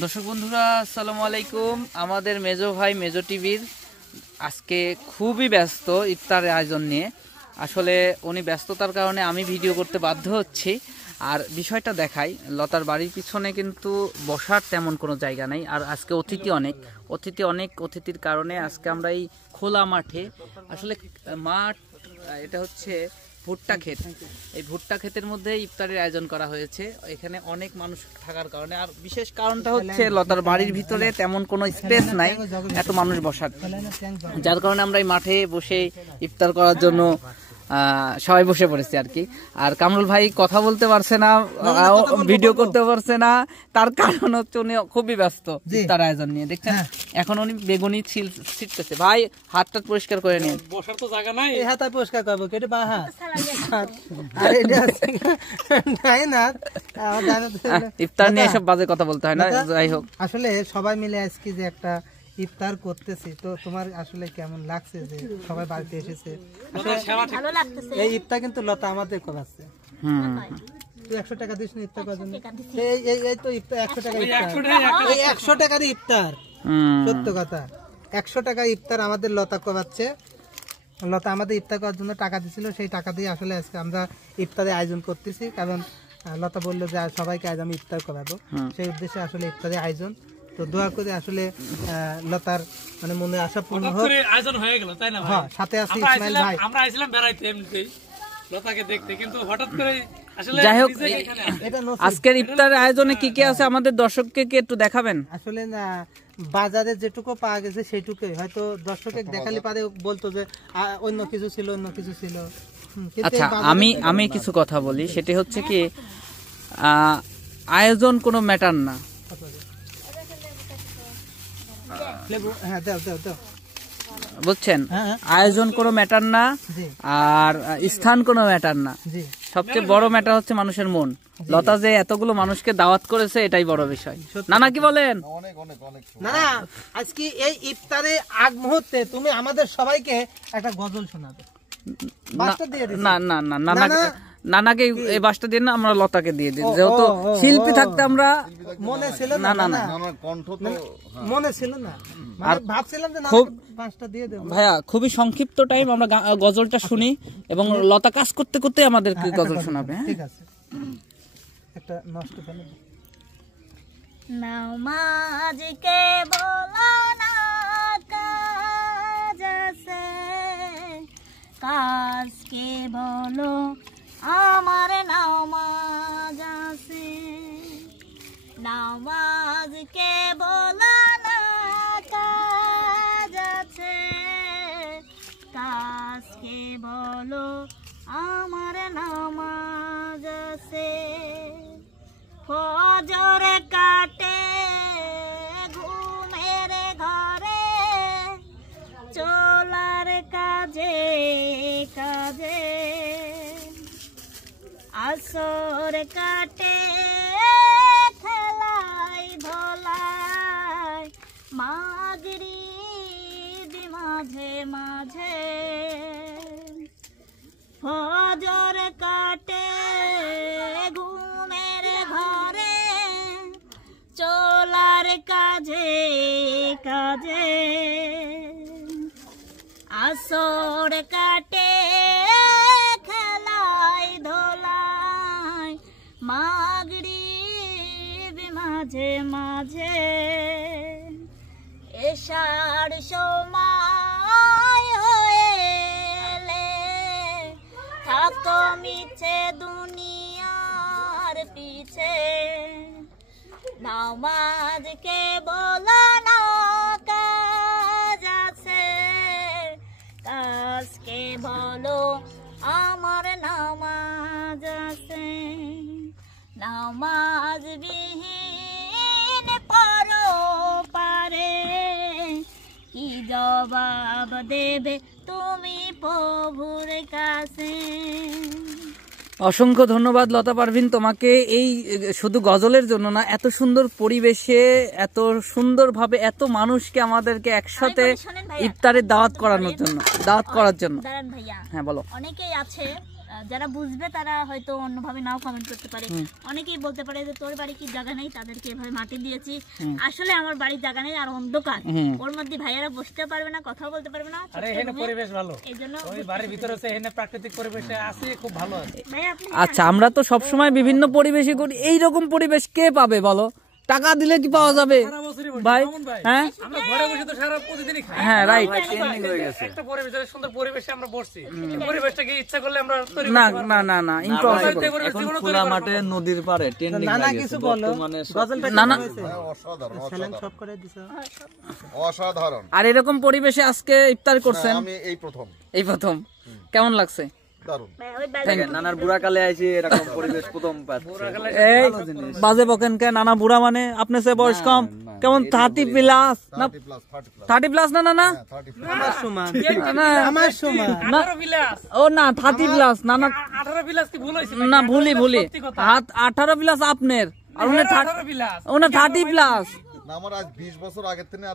দর্শক বন্ধুরা আসসালামু আলাইকুম। আমাদের মেজো ভাই মেজো টিভির আজকে খুবই ব্যস্ত ইফতারের আয়োজন নিয়ে। আসলে উনি ব্যস্ততার কারণে আমি ভিডিও করতে বাধ্য হচ্ছি। আর বিষয়টা দেখাই, লতার বাড়ির পিছনে কিন্তু বসার তেমন কোনো জায়গা নেই। আর আজকে অতিথির কারণে আজকে আমরা এই খোলা মাঠে, আসলে মাঠ এটা হচ্ছে ভুট্টা ক্ষেত, এই ভুট্টা ক্ষেতের মধ্যে ইফতারের আয়োজন করা হয়েছে। এখানে অনেক মানুষ থাকার কারণে, আর বিশেষ কারণটা হচ্ছে লতার বাড়ির ভিতরে তেমন কোনো স্পেস নাই এত মানুষ বসার, যার কারণে আমরা এই মাঠে বসে ইফতার করার জন্য সবাই বসে পড়েছি আর কি। আর কামরুল ভাই কথা বলতে পারছে না, ভিডিও করতে পারছে না, তার কারণ হচ্ছে উনি খুবই ব্যস্ত ইফতার আয়োজন নিয়ে। দেখছেন এখন উনি বেগুনি ছিটতেছে। ভাই হাতটা পরিষ্কার করে নিন। বসার তো জায়গা নাই, এই হাতটা পরিষ্কার করবো কেটে বা হাত আর এটা নাই না। ইফতার নিয়ে সব বাজে কথা বলতে হয় না। যাই হোক, আসলে সবাই মিলে আজকে যে একটা ইফতার করতেছি, তো তোমার আসলে কেমন লাগছে যে সবাই বাড়িতে এসেছে? ভালো লাগতেছে। এই ইফতার কিন্তু লতা আমাদের করাচ্ছে। তুই 100 টাকা দিস না ইফতার করার জন্য? এই তো ইফতার 100 টাকা ইফতার, এই 100 টাকার ইফতার, সত্য কথা। 100 টাকা ইফতার আমাদের লতা করাচ্ছে। লতা আমাদের ইফতার করার জন্য টাকা দিছিল, সেই টাকা দিয়ে আসলে আজকে আমরা ইফতারের আয়োজন করতেছি। কারণ লতা বললো যে সবাইকে আজ আমি ইফতার করাবো, সেই উদ্দেশ্যে আসলে ইফতারের আয়োজন। তো দোয়া করে আসলে লতার মানে মনে আশা পূর্ণ হোক। আয়োজন হয়ে গেল, তাই না? হ্যাঁ, সাথে আছে ইসমাইল ভাই। আমরা আইছিলাম বেড়াইতে এমনিতেই লতাকে দেখতে, কিন্তু হঠাৎ করে আসলে যাই হোক, আজকের ইফতারের আয়োজনে কি কি আছে আমাদের দর্শককে কি একটু দেখাবেন? আসলে না, বাজারে যেটুকু পাওয়া গেছে সেইটুকুই, হয়তো দর্শকে দেখালে পারে বলতো যে অন্য কিছু ছিল, অন্য কিছু ছিল। আচ্ছা, আমি কিছু কথা বলি, সেটি হচ্ছে কি আয়োজন কোনো ম্যাটার না। বুঝছেন, আয়োজন কোনো ম্যাটার না, আর স্থান কোনো ম্যাটার না। সবচেয়ে বড় ম্যাটার হচ্ছে মানুষের মন। লতা যে এতগুলো মানুষকে দাওয়াত করেছে, এটাই বড় বিষয়। নানা কি বলেন? না, আজকে এই ইফতারে আগ মুহূর্তে তুমি আমাদের সবাইকে একটা গজল শোনাবে। না না না, নানাকে এই বাসটা দিয়ে না, আমরা লতাকে দিয়ে দিই, যেহেতু শিল্পী থাকতে আমরা মনে ছিল না। না না, কণ্ঠ তো মনে ছিল না, আর ভাবছিলাম যে খুব পাঁচটা দিয়ে দেব। ভাইয়া খুবই সংক্ষিপ্ত টাইম, আমরা গজলটা শুনি এবং লতা কাজ করতে করতে আমাদেরকে গজল শোনাবে। ঠিক আছে, একটা নষ্ট ফেলে নামাজকে বলো না কাজ আছে, কাজকে বলো আমার নামাজ আছে। নামাজকে বলো না কাজ আছে, কাজকে বলো আমার নামাজ আছে। ফজর কাটে ঘুমের ঘরে, চলার কাজে কাজে। আসর কাটে খেলাই ধলাই, মাগরিব মাঝে মাঝে। ফজর কাটে ঘুমের ঘরে, চলার কাজে কাজে। আসর কাটে খেলাই ধলাই, মাগরিব মাঝে মাঝে। এশার সময় হয়েলে থাকো মিছে দুনিয়ার পিছে। নামাজকে বলো না কাজ আছে, কাজকে বলো আমার নামাজ আছে। নামাজ বিহীন পরো পারে, কি জবাব দেবে তুমি প্রভুর কাছে? অসংখ্য ধন্যবাদ লতা পারভিন তোমাকে, এই শুধু গজলের জন্য না, এত সুন্দর পরিবেশে এত সুন্দরভাবে এত মানুষকে আমাদেরকে একসাথে ইফতারের দাওয়াত করানোর জন্য, দাওয়াত করার জন্য। ভাইয়া, হ্যাঁ বলো। অনেকেই আছে যারা বুঝবে তারা হয়তো অন্যভাবে নাও কমেন্ট করতে পারে। অনেকেই বলতে পারে যে তোর বাড়ি কি জায়গা নেই, তাদেরকে এভাবে মাটি দিয়েছি। আসলে আমার বাড়ির জায়গা নেই, আর অন্ধকার, ওর মধ্যে ভাইয়ারা বসতে পারবে না, কথাও বলতে পারবে না। আরে এখানে পরিবেশ ভালো, এইজন্য ওই বাড়ির ভিতরে আছে, এখানে প্রাকৃতিক পরিবেশে আছে, খুব ভালো আছে। ভাইয়া আপনি আচ্ছা, আমরা তো সবসময় বিভিন্ন পরিবেশই করি, এইরকম পরিবেশ কে পাবে বলো? টাকা দিলে কি পাওয়া যাবে ভাই? হ্যাঁ আমরা ঘরে বসে তো সারা প্রতিদিনই খাই। হ্যাঁ, রাইট। একটা পরিবেশ, সুন্দর পরিবেশে আমরা বসছি, এই পরিবেশটাকে ইচ্ছা করলে আমরা তৈরি না করতে পারি। না না না, ইম্পসিবল। এখন খোলা মাঠে নদীর পাড়ে ট্রেন্ডিং নানা লাগে কিছু বলো, গজলটা না না, অসাধারণ স্যালাইন সব করে দিছো। অসাধারণ। আর এরকম পরিবেশে আজকে ইফতার করছেন, আমি এই প্রথম কেমন লাগছে? দারুণ। নানার বুড়া কালে আইছি, এরকম পরিবেশ প্রথম পাচ্ছি। এই বাজে বকেন কে? নানা বুড়া মানে আপনি সে বয়স কম, কেমন 30 প্লাস না? 30 প্লাস না না না আমার সমান, না, আমার সমান। 18 বিলাস, ও না 30 প্লাস না না 18 বিলাস কি ভুল হয়েছে? না, ভুলি সত্যি কথা। 18 প্লাস আপনার, আর উনি 18 বিলাস, 30 প্লাস। না, আমার আজ 20 বছর আগে থেকে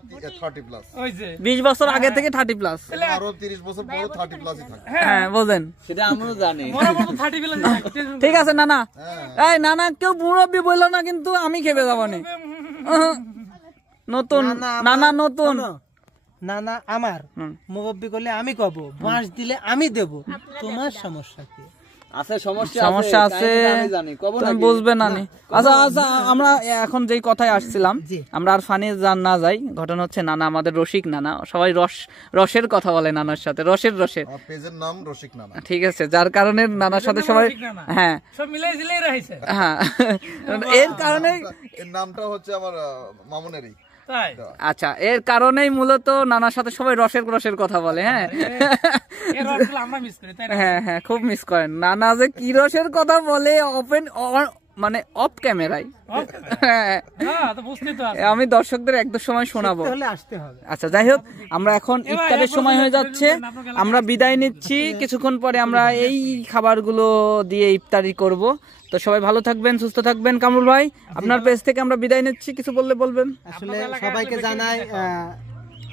30 প্লাস, ওই যে 20 বছর আগে থেকে 30 প্লাস। আরো 30 বছর পরে 30 প্লাসই থাকে। হ্যাঁ, বোঝেন। সেটা আমিও জানি। মনে মতো 30 বিলাস থাকে। ঠিক আছে নানা, এই নানা কেউ মুরব্বি বললো না কিন্তু আমি খেপে যাবো না। নতুন নানা, নতুন নানা আমার মুরব্বি করলে আমি কব, বাঁশ দিলে আমি দেব, তোমার সমস্যা কি? আছে সমস্যা আছে, আমি জানি, কব তুমি নাকি? বুঝবে না নি। আচ্ছা আচ্ছা, আমরা এখন যেই কথায় আসছিলাম, জি। আমরা আর ফানি না যাই। ঘটনা হচ্ছে নানা আমাদের রসিক নানা, সবাই রসের কথা বলে নানার সাথে, রসের। আমার পেজের নাম রসিক নানা। ঠিক আছে, যার কারণে নানার সাথে সবাই, রসিক নানা। হ্যাঁ সব মিলাই ঝিলাই রয়েছে, হ্যাঁ, এর কারণে, এর নামটা হচ্ছে আমার মামুনেরই। তাই আচ্ছা, এর কারণেই মূলত নানার সাথে সবাই রসের কথা বলে। হ্যাঁ এর রসগুলো আমরা মিস করি, তাই না? হ্যাঁ হ্যাঁ, খুব মিস করেন। নানা যে কি রসের কথা বলে ওপেন, মানে অফ ক্যামেরায়। হ্যাঁ, হ্যাঁ, তো বুঝতেই তো আছে। আমি দর্শকদের একদম সময় শোনাবো। তাহলে আসতে হবে। আচ্ছা, যাই হোক, আমরা এখন ইফতারের সময় হয়ে যাচ্ছে, আমরা বিদায় নিচ্ছি। কিছুক্ষণ পরে আমরা এই খাবারগুলো দিয়ে ইফতারি করব। তো সবাই ভালো থাকবেন, সুস্থ থাকবেন। কামরুল ভাই, আপনার পেজ থেকে আমরা বিদায় নিচ্ছি, কিছু বললে বলবেন। আসলে সবাইকে জানাই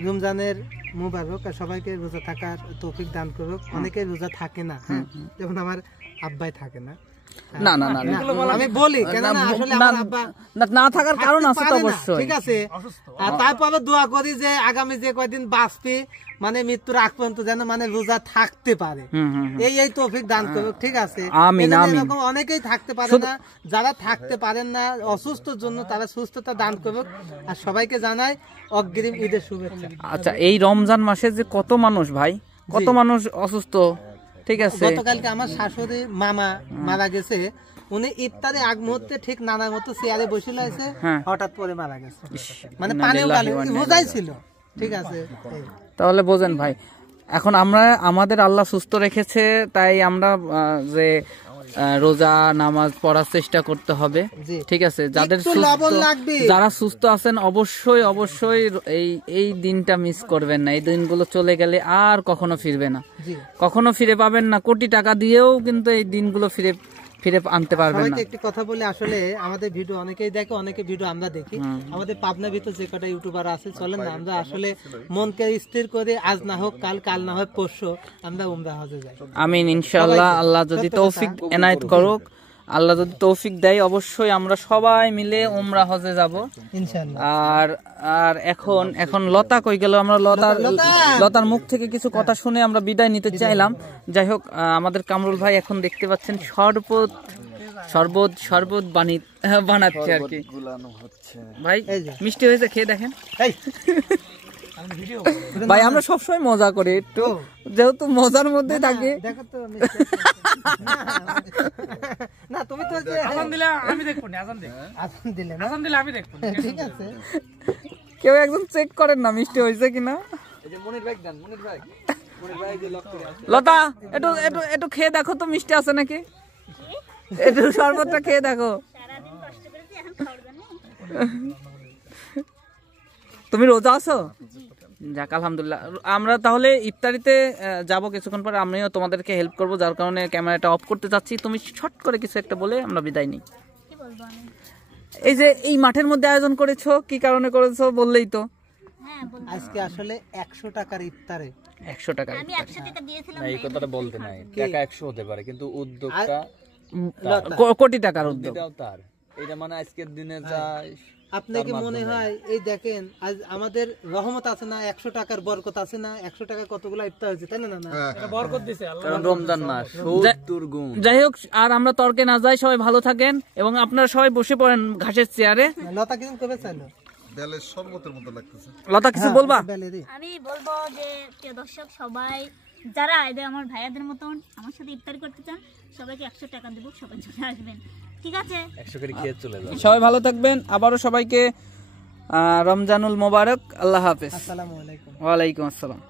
রমজানের মুবারক, আর সবাইকে রোজা থাকার তৌফিক দান করুক। অনেকে রোজা থাকে না, যেমন আমার আব্বাই থাকে না। না না না, আমি বলি কেন না, আসলে আমার আব্বা না থাকার কারণ আছে তো পারে না, অবশ্যই। ঠিক আছে। আর তারপরে দোয়া করি যে আগামী যে কয়দিন বাঁচবে, মানে মৃত্যুর আগ পর্যন্ত যেন মানে রোজা থাকতে পারে, এই তৌফিক দান করুক, ঠিক আছে। আমিন, আমিন। এরকম অনেকেই থাকতে পারে না, যারা থাকতে পারেন না অসুস্থর জন্য, তারা সুস্থতা দান করুক। আর সবাইকে জানাই অগ্রিম ঈদের শুভেচ্ছা। আচ্ছা, এই রমজান মাসে যে কত মানুষ ভাই, কত মানুষ অসুস্থ, ঠিক আছে। গতকালকে আমার শাশুড়ি মামা মারা গেছে, উনি ইফতারে আগ মুহূর্তে ঠিক নানার মতো চেয়ারে বসে আছে, হঠাৎ করে মারা গেছে, মানে পানিও গালে বোঝাই ছিল, ঠিক আছে। তাহলে বোঝেন ভাই, এখন আমরা আমাদের আল্লাহ সুস্থ রেখেছে, তাই আমরা যে রোজা নামাজ পড়ার চেষ্টা করতে হবে, ঠিক আছে। যাদের যারা সুস্থ আছেন অবশ্যই অবশ্যই এই দিনটা মিস করবেন না। এই দিনগুলো চলে গেলে আর কখনো ফিরবে না, কখনো ফিরে পাবেন না। কোটি টাকা দিয়েও কিন্তু এই দিনগুলো ফিরে আনতে পারবেন না। একটি কথা বলি, আসলে আমাদের ভিডিও অনেকেই দেখে, অনেকে ভিডিও আমরা দেখি। আমাদের পাবনা ভিতর যে কটা ইউটিউবার আছে, চলেন না আমরা আসলে মনকে স্থির করে, আজ না হোক কাল, কাল না হোক পরশু আমরা উমরা হজে যাই। আমিন, ইনশাআল্লাহ। আল্লাহ যদি তৌফিক এনায়েত করুক, আল্লাহ যদি তৌফিক দেয়, অবশ্যই আমরা সবাই মিলে উমরা হজে যাব ইনশাআল্লাহ। আর এখন লতা কই গেল? আমরা লতার মুখ থেকে কিছু কথা শুনে আমরা বিদায় নিতে চাইলাম। যাই হোক, আমাদের কামরুল ভাই এখন দেখতে পাচ্ছেন শরবত বানাচ্ছে আর কি। ভাই মিষ্টি হয়েছে, খেয়ে দেখেন। ভাই আমরা সবসময় মজা করি, একটু যেহেতু মজার মধ্যে থাকি। না তুমি তো আজান দিলে আমি দেখবো না, আজান দিলে আমি দেখবো না, ঠিক আছে। কেউ একজন চেক করেন না মিষ্টি হয়েছে কিনা। লতা, একটু খেয়ে দেখো তো মিষ্টি আছে নাকি, একটু শরবতটা খেয়ে দেখো। তুমি রোজা আছো? যাক, আলহামদুলিল্লাহ। আমরা তাহলে ইফতারিতে যাব কিছুক্ষণ পরে, আমিও তোমাদেরকে হেল্প করবো, যার কারণে ক্যামেরাটা অফ করতে চাচ্ছি। তুমি শর্ট করে কিছু একটা বলে আমরা বিদায় নিই। এই যে এই মাঠের মধ্যে আয়োজন করেছো, কি কারণে করেছো বললেই তো। হ্যাঁ বলবো। আজকে আসলে 100 টাকার ইফতারে 100 টাকা আমি 100 টাকা দিয়েছিলাম এই কথাটা বলতে নাই, টাকা 100 হতে পারে কিন্তু উদ্যোগটা কোটি টাকার উদ্যোগ। এটাও তার, এটা মানে আজকের দিনে যা আপনার কি মনে হয় এই দেখেন আজ আমাদের রহমত আছে না, 100 টাকার বরকত আছে না, 100 টাকা কতগুলো ইফতার হয়েছে তাই না? না এটা বরকত দিছে আল্লাহ। কারণ রমজান মাস 70 গুণ। যাই হোক, আর আমরা তর্কে না যাই, সবাই ভালো থাকেন এবং আপনারা সবাই বসে পড়েন ঘাসের চেয়ারে। লতা কিছু কবে চাইলো বেলের শরবতের মতো লাগতেছে। লতা কিছু বলবা? বেলে দি আমি বলবো যে প্রিয় দর্শক সবাই যারা এদের আমার ভাইয়াদের মতন আমার সাথে ইফতার করতে চান সবাইকে 100 টাকা দেবো, সবাই চলে আসবেন, ঠিক আছে? 100 করে খেয়ে চলে যাবে। সবাই ভালো থাকবেন, আবারও সবাইকে রমজানুল মোবারক, আল্লাহ হাফেজ। আসসালামু আলাইকুম। ওয়ালাইকুম আসসালাম।